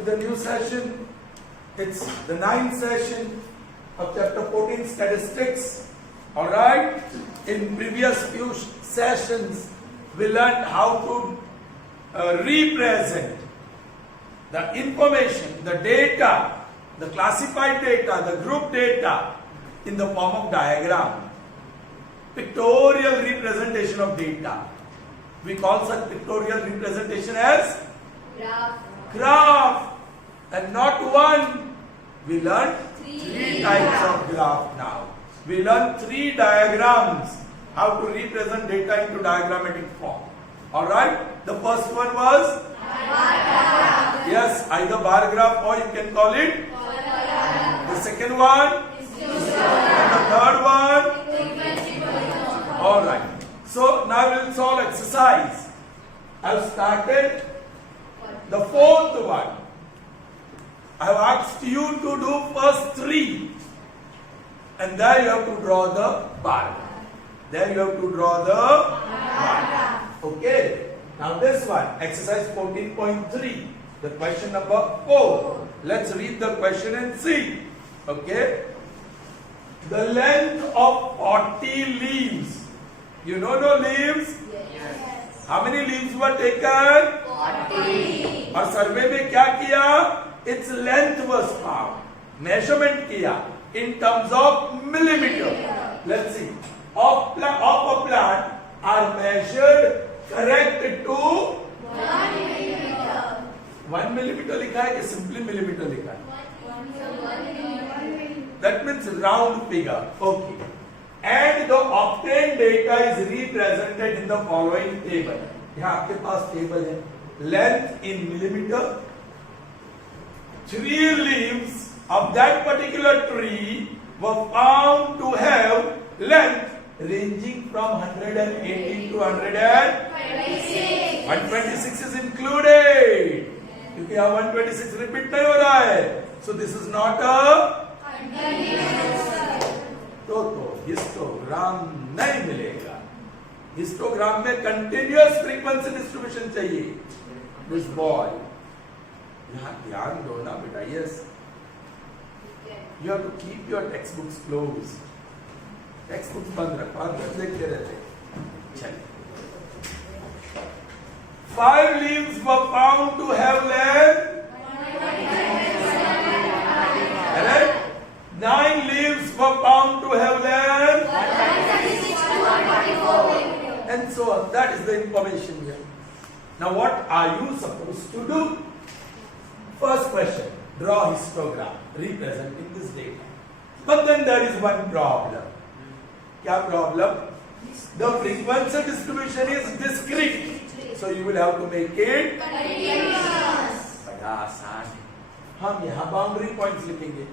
to the new session. It's the 9th session of chapter 14, statistics. Alright? In previous few sessions, we learned how to represent the information, the data, the classified data, the group data in the form of diagram. Pictorial representation of data. We call such pictorial representation as graph. And not one. We learned three types of graph now. We learned 3 diagrams, how to represent data into diagrammatic form. Alright? The first one was bar graph. Yes, either bar graph or you can call it the second one and the third one. Alright. So now we'll solve exercise. I've started the 4th one. I have asked you to do first 3. And there you have to draw the bar. There you have to draw the bar. Okay. Now this one, exercise 14.3. The question number 4. Let's read the question and see. Okay. The length of 40 leaves. You know no leaves? Yes. How many leaves were taken? 40. और सर्वे में क्या किया? Its length was found. Measurement किया in terms of millimeter. Let's see. Of a plant are measured correct to 1 millimeter. 1 millimeter लिखा है कि simply millimeter लिखा है? That means round figure. Okay. And the obtained data is represented in the following table. यहाँ आपके पास table है. Length in millimeter. 3 leaves of that particular tree were found to have length ranging from 118 to 126. 126 is included. क्योंकि यहाँ 126 repeat नहीं हो रहा है. So this is not a तो हिस्टोग्राम नहीं मिलेगा. हिस्टोग्राम में कंटिन्यूअस फ्रीक्वेंसी डिस्ट्रीब्यूशन चाहिए. दिस बॉय यहाँ ध्यान दो ना बेटा. Yes, you have to keep your text books close. Text books बंद रखो, आप देखते रहते. चलिए. 5 leaves were found to have length. 9 leaves were found to have length. And so on. That is the information here. Now what are you supposed to do? First question. Draw histogram representing this data. But then there is one problem. Kya problem? The frequency distribution is discrete. So you will have to make it continuous. बड़ा आसान है. हम यहाँ boundary points लिखेंगे.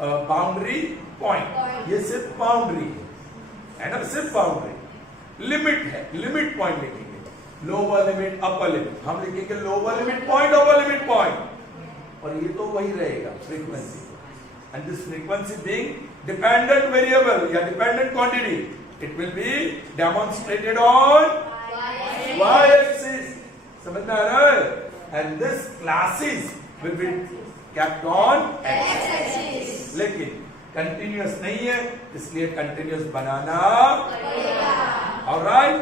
Boundary point. ये सिर्फ boundary है ना, सिर्फ बाउंड्री. लिमिट है, लिमिट पॉइंट लिखेंगे. Lower limit, upper limit. हम लिखेंगे lower limit point, upper limit point. और ये तो वही रहेगा frequency. And this frequency being dependent variable या dependent quantity, it will be demonstrated on y axis. समझ में आ रहा है? And this classes will be kept on x axis. लेकिन कंटिन्यूअस नहीं है, इसलिए कंटिन्यूअस बनाना पड़ेगा. ऑलराइट.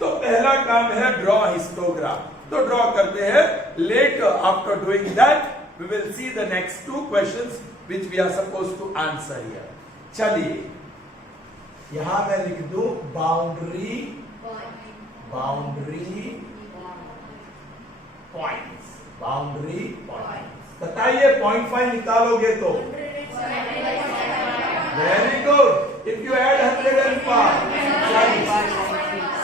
तो पहला काम है ड्रॉ हिस्टोग्राम. तो ड्रॉ करते हैं. Later after doing that we will see the next 2 questions which we are supposed to answer here. चलिए यहां मैं लिख दूं बाउंड्री पॉइंट्स. Boundary points. बताइए 0.5 निकालोगे तो very good. If you add 105,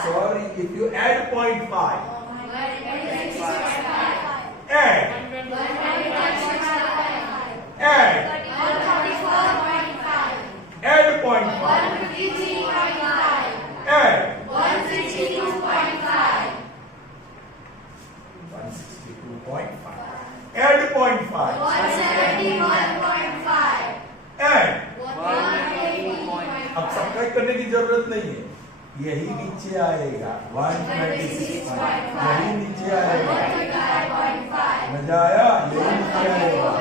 sorry, if you add 0.5, add 0.5, add 162.5, add 0.5, 171.5, add. 180.5. अब subtract करने की जरूरत नहीं है, यही भी नीचे आएगा 126.5, यही नीचे आएगा, मजा आया, यही नीचे आएगा,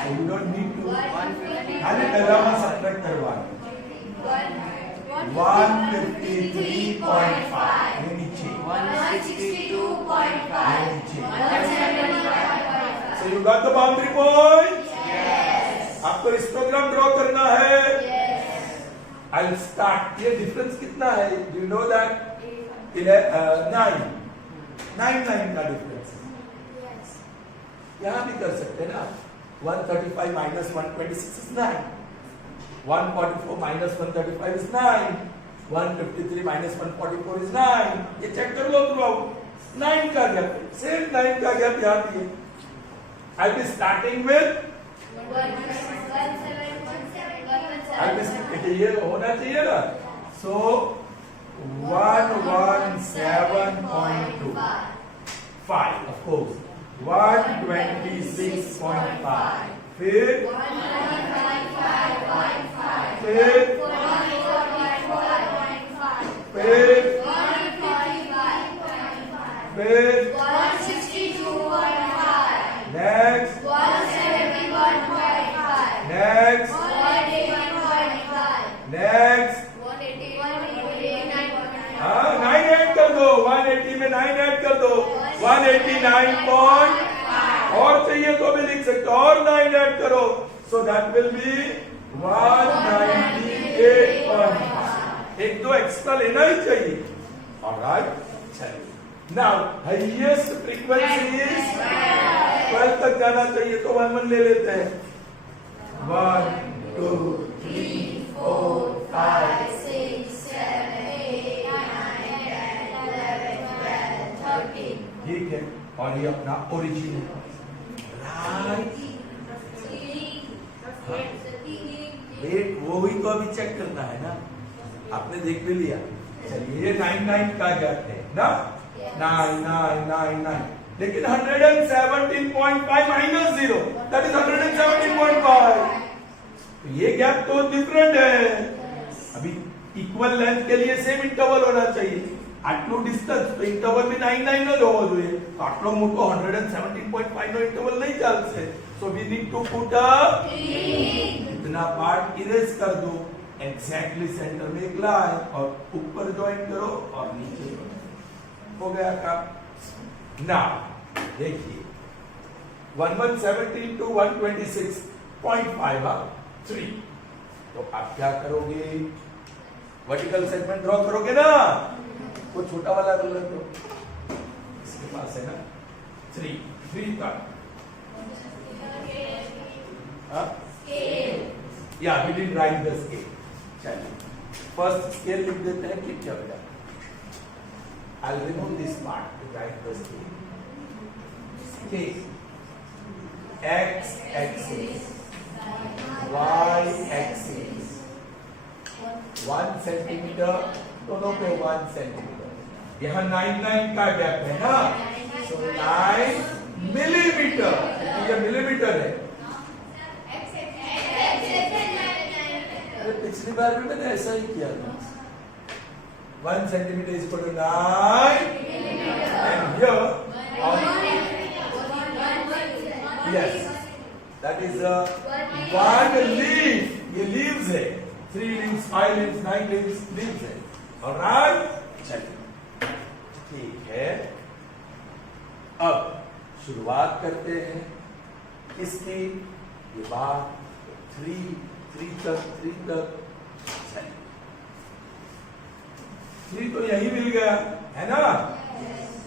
so you don't need to खाली पहला में सब्ट्रैक्ट करवाना 153.5 ये नीचे 162.5 ये नीचे, so you got the boundary point? आपको हिस्टोग्राम ड्रॉ करना है। I'll start. ये डिफरेंस कितना है? Do you know that? 9 का डिफरेंस है। यहाँ भी कर सकते हैं ना। 135 minus 126 is 9. 144 minus 135 is 9. 153 minus 144 is 9. ये चेक कर लो थ्रू 9 का गैप, सेम 9 का गैप यहाँ भी है। I'll be starting with ये होना चाहिए ना, so 117.25 of course, 126.5 फिर 155.5 फिर 144.5 फिर 155.5 फिर 162.5 next 170.5 next 181.5 next 189.5 हाँ 9 ऐड कर दो, 180 में 9 ऐड कर दो, 189 पॉइंट, और चाहिए तो भी लिख सकते हो, और 9 ऐड करो, so that will be 198.5। एक दो एक्स्ट्रा लेना ही चाहिए। Alright, चलिए। Now highest frequency is 12 तक जाना चाहिए, तो 1 ले लेते हैं। 1 2 3 4 5 6 7 8 9 10 11 12 13 ठीक है, और ये अपना ओरिजिन है। राइट, वेट वो ही तो अभी चेक करना है ना, आपने देख भी लिया। चलिए ये 99 का गैप है ना, 9, लेकिन 117.5 माइनस 0 दैट इज 117.5, तो ये गैप तो डिफरेंट है। अभी इक्वल लेंथ के लिए सेम इंटरवल होना चाहिए, આટલું ડિસ્ટન્સ તો ઇન્ટરવલ બી 9 જ હોવો જોઈએ, તો આટલો મોટો 117.5 નો ઇન્ટરવલ નહીં ચાલશે, so we need to put a इतना पार्ट इरेज कर दो, एग्जैक्टली सेंटर में एक लाइन और ऊपर ज्वाइन करो और नीचे हो गया काम। नाउ देखिए 1117 to 126.5 3, तो आप क्या करोगे, वर्टिकल सेगमेंट ड्रॉ करोगे ना, वो छोटा वाला रूलर तो इसके पास है ना, 3 का या we did write the scale. चलिए फर्स्ट स्केल लिख देते हैं कि क्या होगा, I will remove this part to write the scale. Scale x axis y axis 1 centimetre, दोनों पे 1 सेंटीमीटर, यहाँ 9 का गैप है ना, सो 9 मिलीमीटर, ये मिलीमीटर है। पिछली बार भी मैंने ऐसा ही किया था, 1 centimetre is equal to 9 and here yes that is 1 leaf, ये लीव्स है, 3 लीव्स 5 लीव्स 9 लीव्स है। ऑलराइट, चलिए ठीक है, अब शुरुआत करते हैं इसकी, ये बात 3 तक 3 तो यही मिल गया है ना,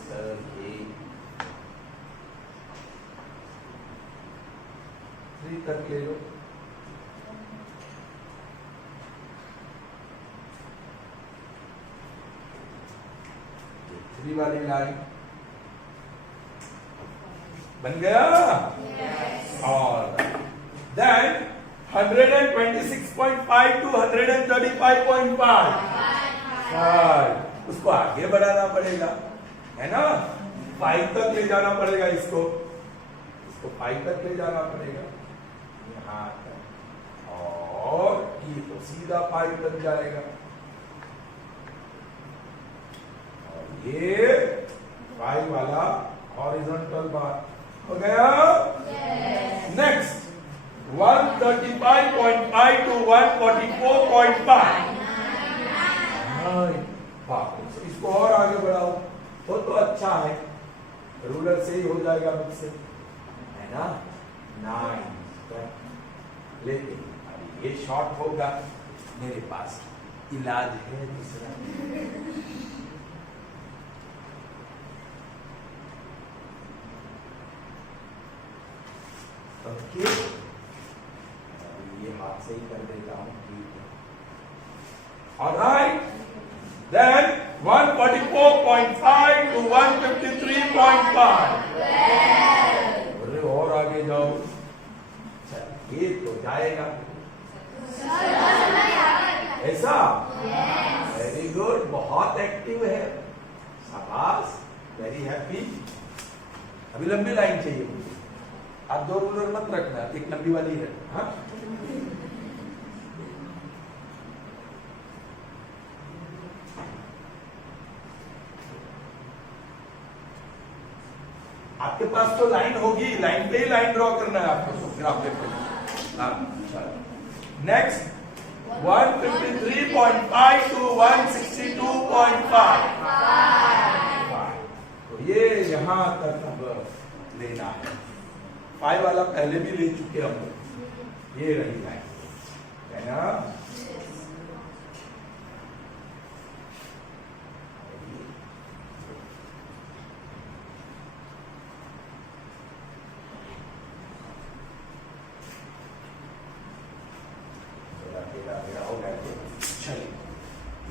सर ये 3 तक ले लो, ये 3 वाली लाइन बन गया। और देन 126.5 to 135.5 उसको आगे बढ़ाना पड़ेगा, है ना, 5 तक ले जाना पड़ेगा, इसको 5 तक ले जाना पड़ेगा यहाँ तक, और ये तो सीधा 5 तक जाएगा। ये 5 वाला हॉरिजॉन्टल बार हो गया। Next 135.5 to 144.5। इसको और आगे बढ़ाओ, वो तो अच्छा है, रूलर से ही हो जाएगा मुझसे, है ना। 9, लेकिन अभी ये शॉर्ट होगा, मेरे पास इलाज है दूसरा। ओके, ये हाथ से ही कर देता हूँ, ठीक है। Alright, then 144.5 to 153.5। अरे और आगे जाओ, ये तो जाएगा ऐसा। वेरी गुड, बहुत एक्टिव है, शाबाश, वेरी हैप्पी। अभी लंबी लाइन चाहिए मुझे, आप 2 रूलर मत रखना, एक लंबी वाली है। हाँ, आपके पास तो लाइन होगी, लाइन पे ही लाइन ड्रॉ करना है आपको, ग्राफ पेपर। Next 153.5 to 162.5। तो ये यहां तक अब लेना है। 5 वाला पहले भी ले चुके हम लोग, ये रही लाइन, है ना।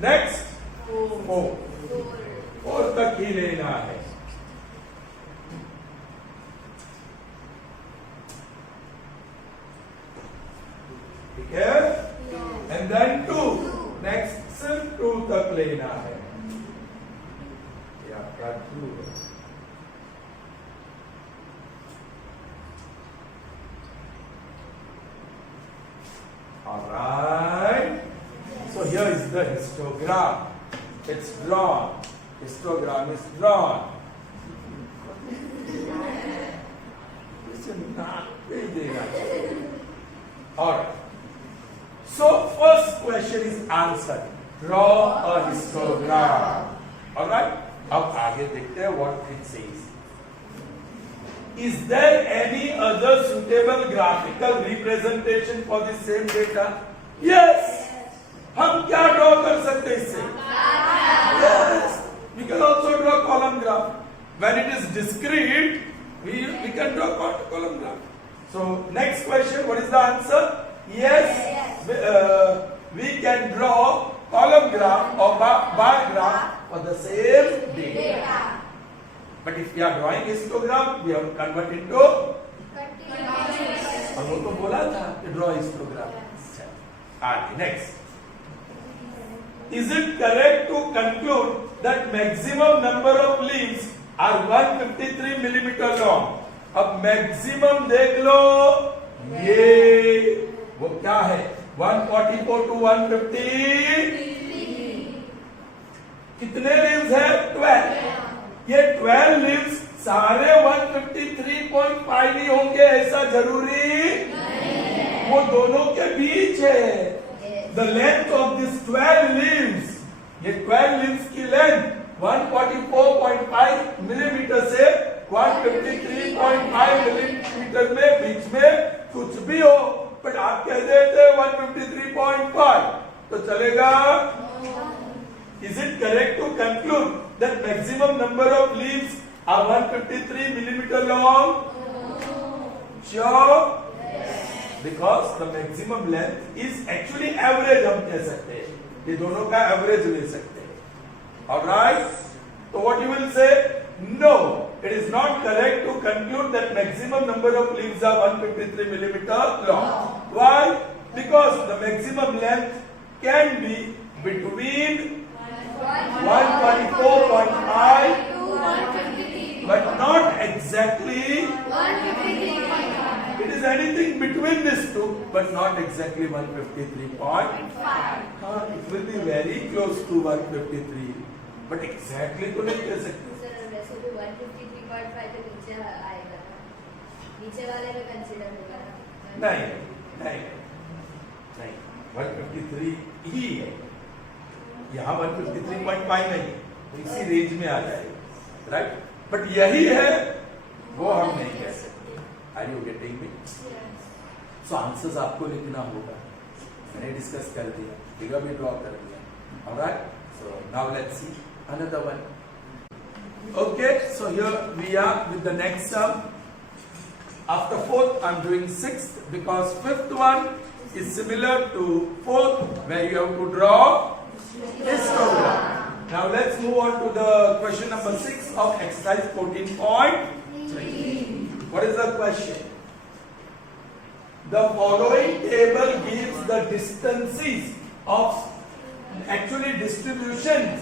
नेक्स्ट 4 तक ही लेना है। ठीक है, एंड देन 2, नेक्स्ट सिर्फ 2 तक लेना है। ये आपका 2 है। All right. So here is the histogram. It's drawn. Histogram is drawn. All right. So first question is answered. Draw a histogram. All right. अब आगे देखते हैं what it says. Is there any other suitable graphical representation for the same data? Yes. हम क्या draw कर सकते हैं इससे? Yes. We can also draw column graph. When it is discrete, we can draw column graph. So next question, what is the answer? Yes. We can draw column graph or bar graph for the same data. But if we are drawing histogram, we have to convert into, और वो तो बोला था कि draw histogram. आगे next. Is it correct to conclude that maximum number of leaves are 153 millimeter long? अब maximum देख लो, ये वो क्या है? 144 to 150 कितने leaves है? 12। ये 12 leaves सारे 153.5 नहीं होंगे, ऐसा जरूरी नहीं, वो दोनों के बीच है। The length of this 12 leaves, ये 12 leaves की length 144.5 मिलीमीटर से 153.5 मिलीमीटर में बीच में कुछ भी हो, बट आप कह देते 153.5 तो चलेगा। Is it correct to conclude that maximum number of leaves are 153 millimeter long? Sure. Because the maximum length is actually average, हम कह सकते हैं, ये दोनों का एवरेज ले सकते हैं। Alright? So what you will say? No, it is not correct to conclude that maximum number of leaves are 153 millimeter long. Why? Because the maximum length can be between 144.5 but not exactly 153.5. It is anything between these two but not exactly 153.5. It will be very close to 153. But exactly तो नहीं कह सकते। Sir वैसे भी 153.5 के नीचे आएगा ना, नीचे वाले में कंसीडर होगा ना। नहीं नहीं नहीं 153 ही है, यहाँ 153.5 नहीं, तो इसी रेंज में आ जाएगा, राइट। बट यही है वो हम नहीं कह सकते। Are you getting me? So answers आपको लिखना होगा, मैंने डिस्कस कर दिया, फिगर भी ड्रॉ कर दिया। Alright, so now let's see another one. Okay, so here we are with the next sum. After fourth, I'm doing sixth because fifth one is similar to fourth, where you have to draw histogram. Now let's move on to the question number 6 of exercise 14.3. What is the question? The following table gives the distances of, actually distributions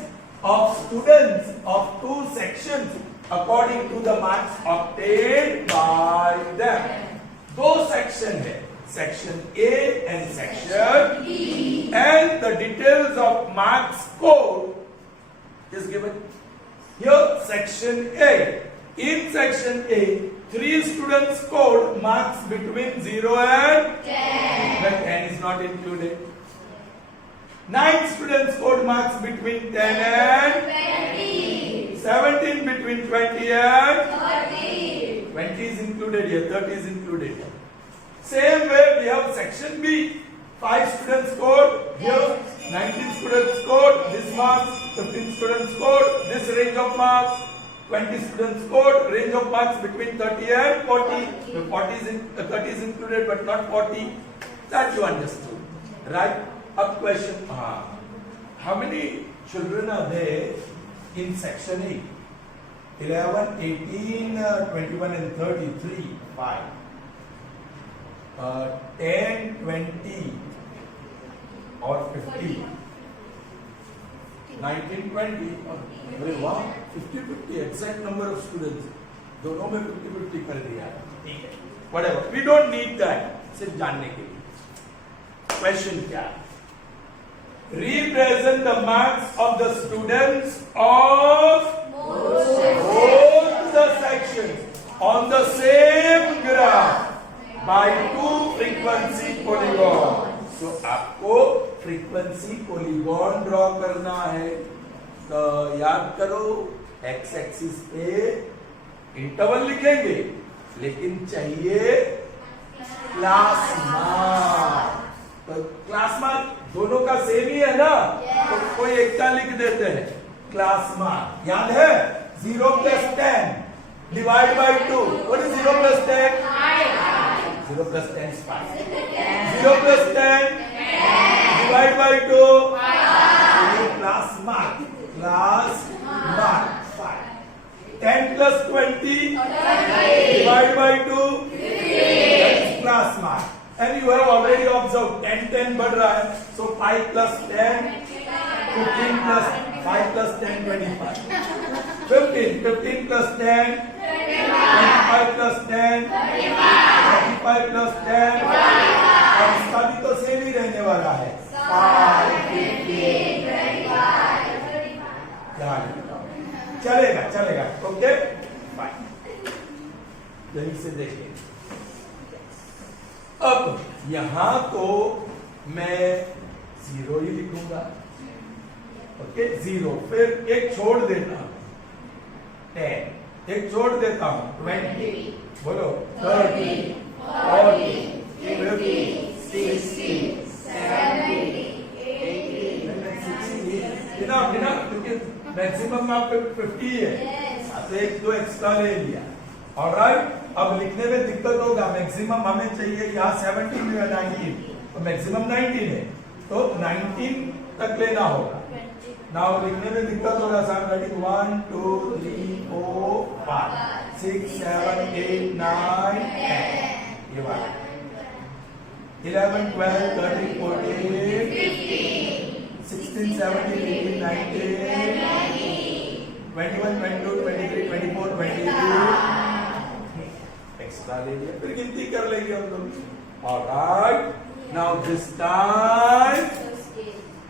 of students of two sections according to the marks obtained by them. दो section है, section A and section B, and the details of marks code is given. Here section A. In section A, 3 students scored marks between 0 and 10. But 10 is not included. 9 students scored marks between 10 and 20. 17 between 20 and 30. 20 is included here, 30 is included here. Same way we have section B. 5 students scored here, 19 students scored this marks, 15 students scored this range of marks, 20 students scored range of marks between 30 and 40. So 30 is included but not 40. That you understood, right? Up question, how many children are there in section A? 11, 18, 21 and 33, 5. 10, 20 or 50. 19, 20. अरे वाह, 50-50 exact number of students. दोनों में 50-50 कर दिया। ठीक है, whatever. We don't need that. सिर्फ जानने के लिए। Question क्या है? Represent the marks of the students of both the sections on the same graph by 2 frequency polygons. So आपको frequency polygon draw करना है, तो याद करो x axis पे इंटरवल लिखेंगे, लेकिन चाहिए क्लास मार्क। तो क्लास मार्क दोनों का सेम ही है ना, तो कोई एक का लिख देते हैं क्लास मार्क। याद है 0 plus 10 divide by 2. What is 0 plus 10? 0 plus 10 is 5. 0 plus 10 divide by 2. Class mark. Class mark 5. 10 plus 20 divide by 2. That is class mark. And you have already observed 10 बढ़ रहा है, so 5 plus 10, 15 plus 5 plus 10, 25. 15 plus 10, 25 plus 10, 35 plus 10, और इसका भी तो same ही रहने वाला है 5, 15, 25। चलेगा, ओके फाइन। यहीं से देखें। अब यहां तो मैं 0 ही लिखूंगा, ओके 0, फिर एक छोड़ देता हूं 10, एक छोड़ देता हूं 20, बोलो 30, 40, 50, 60, 70, 80, बिना क्योंकि मैक्सिमम आप 50 है, तो एक दो एक्स्ट्रा ले लिया। ऑलराइट, अब लिखने में दिक्कत होगा, मैक्सिमम हमें चाहिए यहाँ 17 या 19, तो मैक्सिमम 19 है, तो 19 तक लेना होगा। नाउ लिखने में दिक्कत होगा, 1, 2, 3, 4, 5, 6, 7, 8, 9, 10, ये वाला 11, 12, 13, 14, 16, 17, 18, 19, 21, 22, 23, 24, 22, एक्स्ट्रा ले लिया, फिर गिनती कर लेंगे हम लोग। ऑलराइट, नाउ दिस टाइम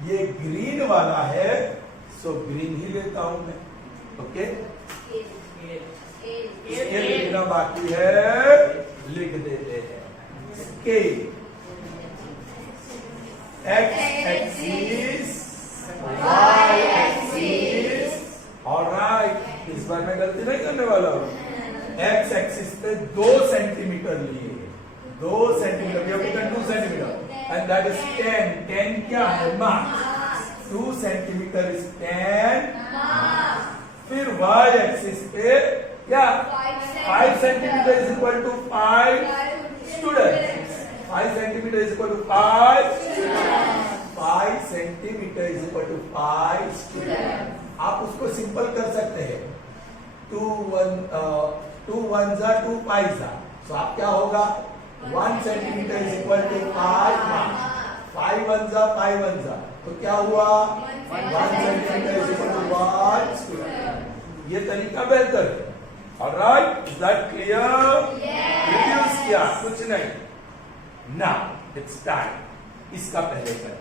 ये ग्रीन वाला है सो ग्रीन ही लेता हूं मैं. ओके, स्केल ये लिखना बाकी है, लिख देते हैं. Scale, x axis, y axis. Alright, इस बार मैं गलती नहीं करने वाला हूं. x एक्सिस पे 2 सेंटीमीटर लिए, 2 centimetre, we have taken 2 centimetre and that is 10. 10 क्या है? मार्क्स. 2 सेंटीमीटर is 10 फिर y एक्सिस पे क्या? 5 centimetre is equal to 5 student. 5 centimetre is equal to 5 5 centimetre is equal to 5 student. आप उसको सिंपल कर सकते हैं. 2 1 जा 2 5 जा. सो आप क्या होगा? 1 centimetre is equal to 5 marks. 5 1 जा 5 1 जा, तो क्या हुआ? 1 centimetre is equal to 1 student. ये तरीका बेहतर है. Alright, is that clear? Reduce किया, कुछ नहीं. Now it's time. इसका पहले करते हैं.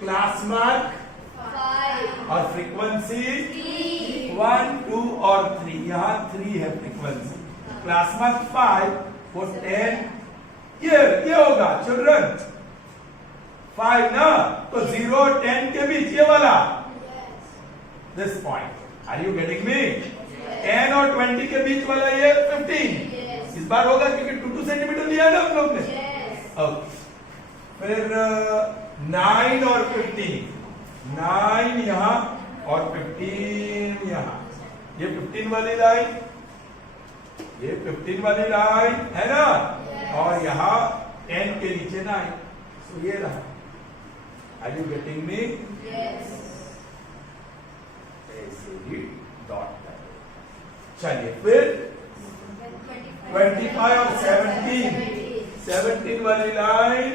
क्लास मार्क और फ्रीक्वेंसी 1 2 और 3. यहाँ 3 है फ्रीक्वेंसी. क्लास मार्क 5 वो 10. ये होगा चिल्ड्रन 5 ना, तो 0 और 10 के बीच ये वाला, this point. Are you getting me? 10 और 20 के बीच वाला ये 15. इस बार होगा क्योंकि 2 सेंटीमीटर लिया ना हम लोग ने. ओके, फिर 9 और 15. 9 यहाँ और 15 यहाँ. ये 15 वाली लाइन, ये 15 वाली लाइन है ना, और यहाँ 10 के नीचे 9. तो ये रहा. Are you getting me? ऐसे ही डॉट कर. चलिए फिर 25 और 17 वाली लाइन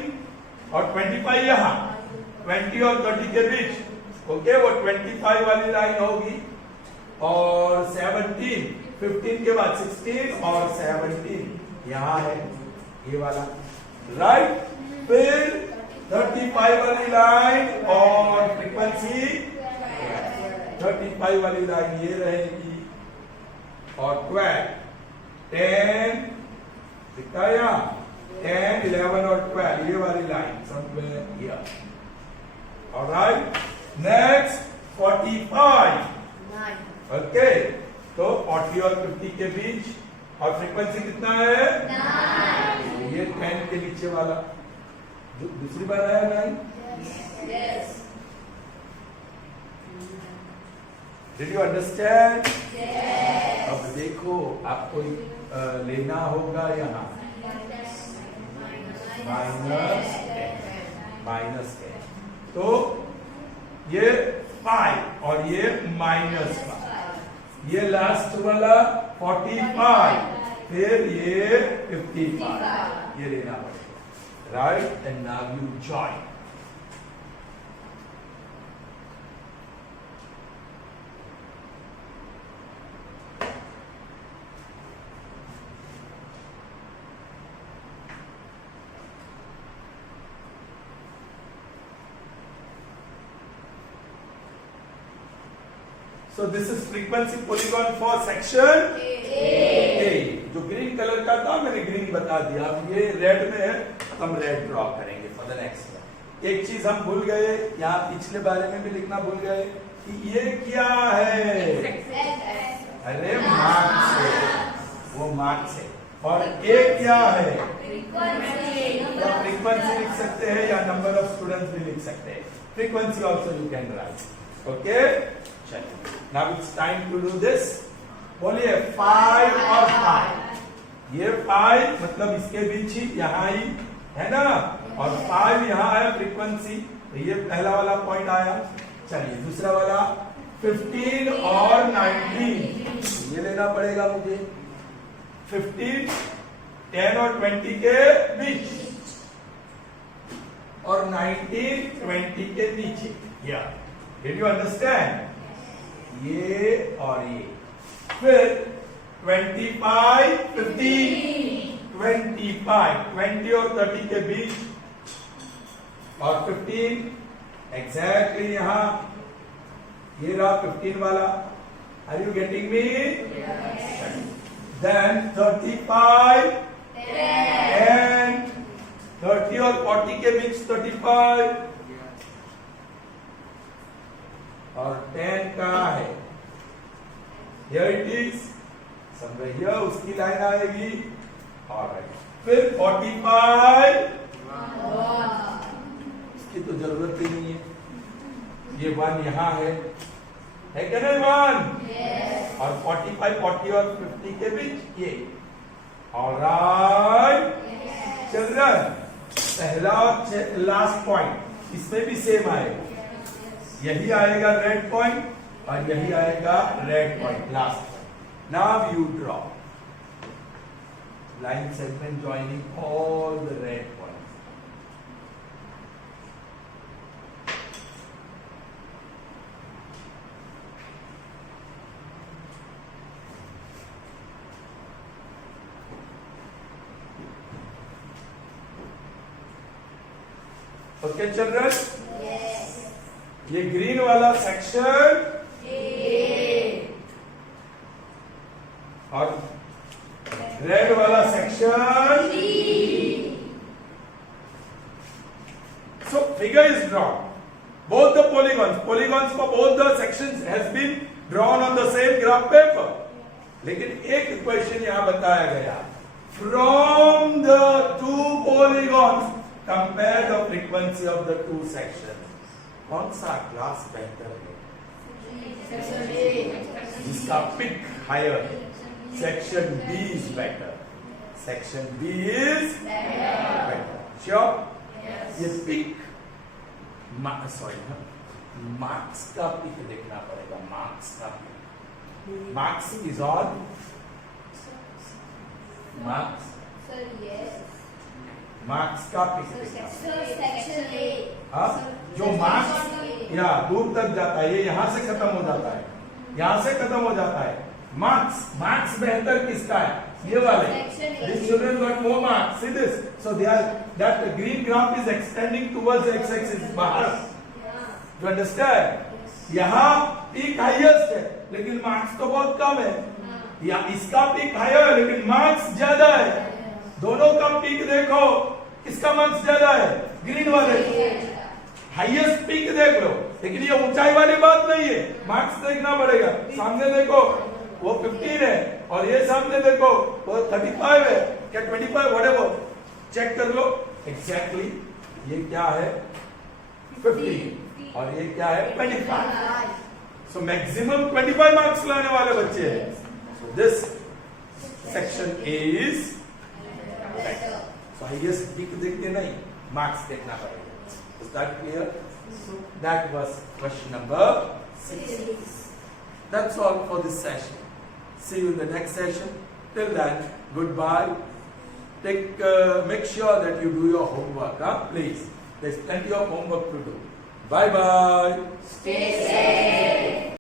और 25 यहाँ 20 और 30 के बीच. ओके, वो 25 वाली लाइन होगी और 17 15 के बाद 16 और 17 यहाँ है ये वाला. राइट, फिर 35 वाली लाइन और फ्रीक्वेंसी 35 वाली लाइन ये रहेगी और 12 10 दिखता है यहाँ 10 11 और 12 ये वाली line somewhere here. Alright, next 45. Okay, तो 40 और 50 के बीच और फ्रीक्वेंसी कितना है? 9. ये 10 के नीचे वाला जो दूसरी बार आया 9. Did you understand? अब देखो आपको लेना होगा यहाँ -10. तो ये 5 और ये -5. ये लास्ट वाला 45 फिर ये 55 ये लेना पड़ेगा. Right, and now you join. So this is frequency polygon for section A. जो ग्रीन कलर का था मैंने ग्रीन बता दिया. अब ये रेड में है, हम रेड ड्रॉ करेंगे फॉर द नेक्स्ट वन. एक चीज हम भूल गए, यहाँ पिछले बारे में भी लिखना भूल गए कि ये क्या है. अरे मार्क्स है, वो मार्क्स है. और ये क्या है? फ्रीक्वेंसी लिख सकते हैं या नंबर ऑफ स्टूडेंट्स भी लिख सकते हैं. Frequency also you can write. Okay, चलिए now it's time to do this. बोलिए 5 और 5. ये 5 मतलब इसके बीच ही यहाँ ही है ना, और 5 यहाँ आया फ्रीक्वेंसी. तो ये पहला वाला पॉइंट आया. चलिए दूसरा वाला 15 और 19 ये लेना पड़ेगा मुझे. 15 10 और 20 के बीच और 19 20 के नीचे. या डिड यू अंडरस्टैंड? ये और ये. फिर 25 15 25 20 और 30 के बीच और 15 एग्जैक्टली यहाँ ये रहा 15 वाला. Are you getting me? Then 35 and 30 और 40 के बीच 35 और 10 कहाँ है? Here it is. समझ here उसकी लाइन आएगी. Alright. फिर 45 इसकी तो जरूरत ही नहीं है. ये 1 यहाँ है क्या नहीं 1? और 45, 40 और 50 के बीच ये. Alright. चिल्ड्रन, पहला और लास्ट पॉइंट इसमें भी सेम आएगा. यही आएगा रेड पॉइंट और यही आएगा red point last. Now you draw line segment joining all the red points. Okay, children? Yes. ये ग्रीन वाला सेक्शन और रेड वाला section. So figure is drawn. Both the polygons for both the sections has been drawn on the same graph paper. लेकिन एक equation यहां बताया गया. From the two polygons, compare the frequency of the two sections. कौन सा class बेहतर है? जिसका peak higher. Section B is better. Section B is better. Sure? Yes. ये पिक मार्क्स का पिक देखना पड़ेगा. मार्क्स का peak. Marks is on marks. Sir, yes. Marks का पिक देखना. Sir, section A. हाँ? जो मार्क्स या दूर तक जाता है, ये यहाँ से खत्म हो जाता है, यहाँ से खत्म हो जाता है. मार्क्स बेहतर किसका है? ये वाले. These children got more marks. See this. So that green graph is extending towards the x-axis. बाहर. You understand? यहाँ पीक हाईएस्ट है, लेकिन मार्क्स तो बहुत कम है. या इसका पीक हायर है, लेकिन मार्क्स ज्यादा है. दोनों का पीक देखो, किसका मार्क्स ज्यादा है? ग्रीन वाले. हाईएस्ट पीक देख लो, लेकिन ये ऊंचाई वाली बात नहीं है. मार्क्स देखना पड़ेगा. सामने देखो वो 15 है और ये सामने देखो वो 35 है क्या 25 व्हाटएवर. चेक कर लो एग्जैक्टली. ये क्या है? 15 और ये क्या है? 25. सो मैक्सिमम 25 मार्क्स लाने वाले बच्चे हैं. So this section A is better. So highest peak देखते नहीं, मार्क्स देखना पड़ेगा. Is that clear? That was question number 6. That's all for this session. See you in the next session. Till then, goodbye. Make sure that you do your homework, please. There's plenty of homework to do. Bye bye. Stay safe.